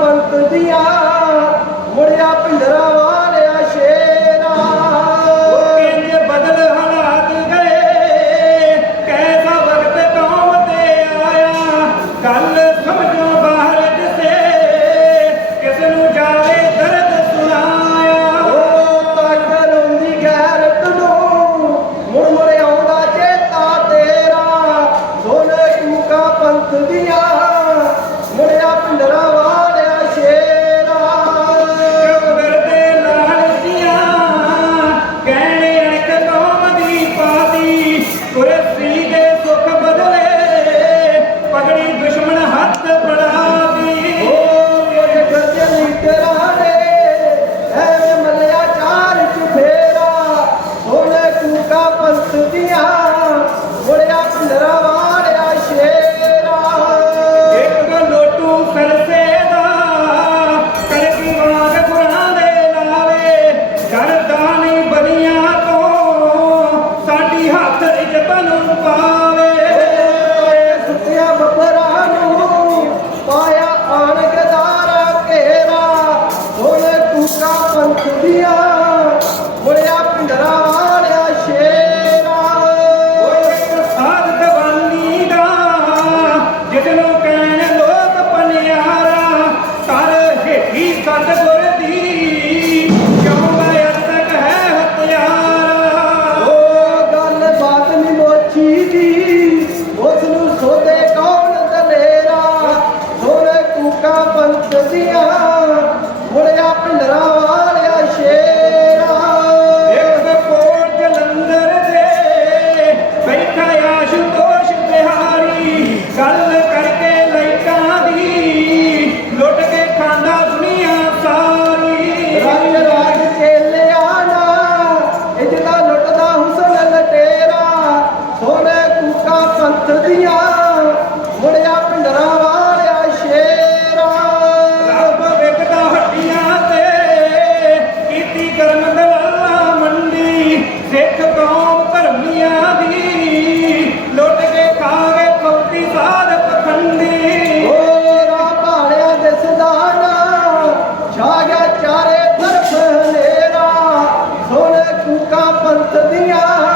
ਬੰਤ ਦੀਆਂ ਮੁੜਿਆ ਪਿੰਦਰਾ Yeah.